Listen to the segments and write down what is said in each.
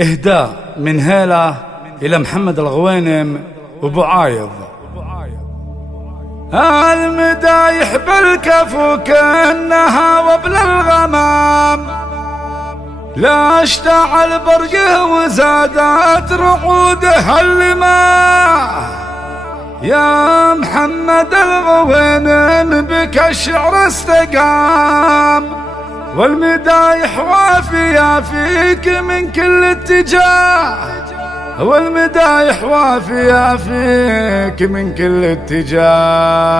إهداء من هيلة إلى محمد الغوينم وابو عايض. المدايح بالكفو كأنها وبل الغمام، لا اشتعل برقه وزادت رعوده اللماء. يا محمد الغوينم بك الشعر استقام، والمدايح وافية فيك من كل اتجاه، والمدايح وافية فيك من كل اتجاه.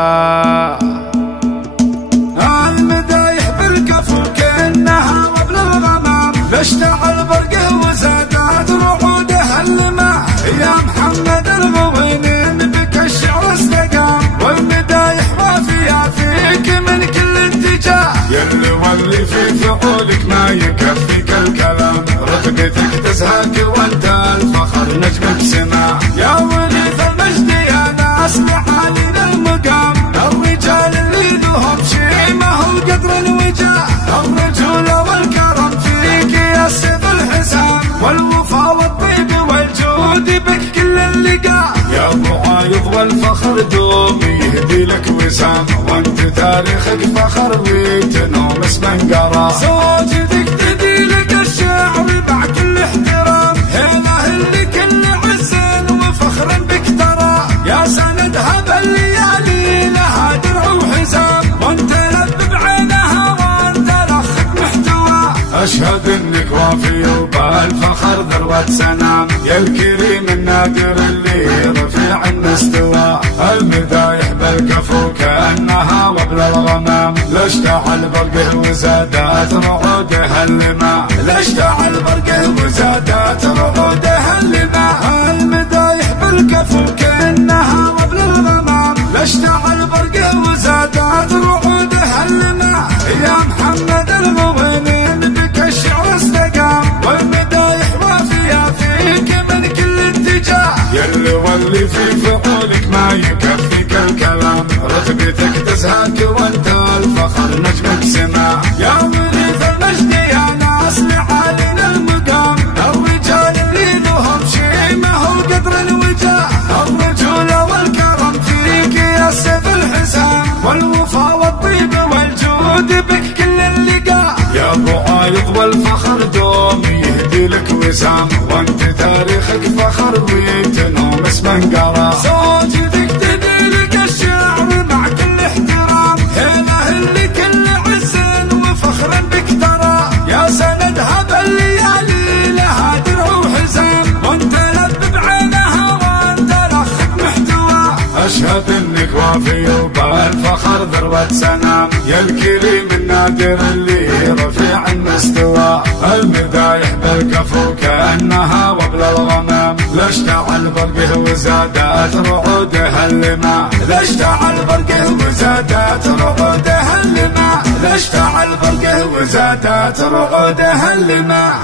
المدايح بالكفو كأنها وبل الغمام، لا اشتعل برقه وزادت رعوده اللماء. يا محمد الغوينم بك الشعر استقام، والمدايح وافية فيك من كل اتجاه. يلي واللي في فعولك ما يكفيك الكلام، رتبتك تزهق وانت الفخر نجم بسماع. يا وليد المجد يا ناس معالي المقام، الرجال اللي لهم شي ما هو قدر الوجاه. الرجولة والكرم فيك يا سيف الحسام، والوفا والطيب والجود بك كل اللقاء. يا ابو عايض والفخر دوم يهدي لك وسام، وانت تاريخك فخر وتنوم اسم انقرا. صوتك تدي لك الشعر مع كل احترام، هيله اللي كل عز وفخر بك ترى. يا سندها بالليالي لها درع وحزام، وانت لب بعينها وانت لخك محتوى. اشهد انك وافي وبالفخر ذروة سنام، يا الكريم النادر اللي رفيع المستوى. المدايح بالكفو كأنها وبل الغمام، لا اشتعل برقه وزادت رعوده اللماء. لا اشتعل برقه وزادت رعوده اللماء. المدايح بالكفو كأنها وبل الغمام، لا اشتعل برقه وزادت رعوده اللماء. يا محمد الغوينم بك الشعر استقام، والمدايح وافية فيك من كل اتجاه. يلي واللي في فعولك ما يكفيك الكلام، رتبتك تزهق وانت الفخر نجم بسماع. يا وليد المجد يا ناس معالي المقام، الرجال اللي لهم شي ما هو قدر الوجاه. الرجولة والكرم فيك يا سيف الحسام، والوفا والطيب والجود بك كل اللقاء. يا ابو عايض والفخر دوم يهدي لك وسام، وانت تاريخك فخر وتنوم اسم انقرا. صوتك تدي لك الشعر مع كل احترام، هيله اللي كل عز وفخر بك ترى. يا سندها بالليالي لها درع وحزام، وانت لب بعينها وانت لخك محتوى. اشهد انك وافي وبالفخر ذروة سنام، يا الكريم النادر اللي رفيع المستوى. المدايح بالكفو كأنها وبل الغمام، لا اشتعل برقه وزادت رعوده اللماء. لا اشتعل برقه وزادت رعوده اللماء. لا اشتعل برقه وزادت رعوده اللماء.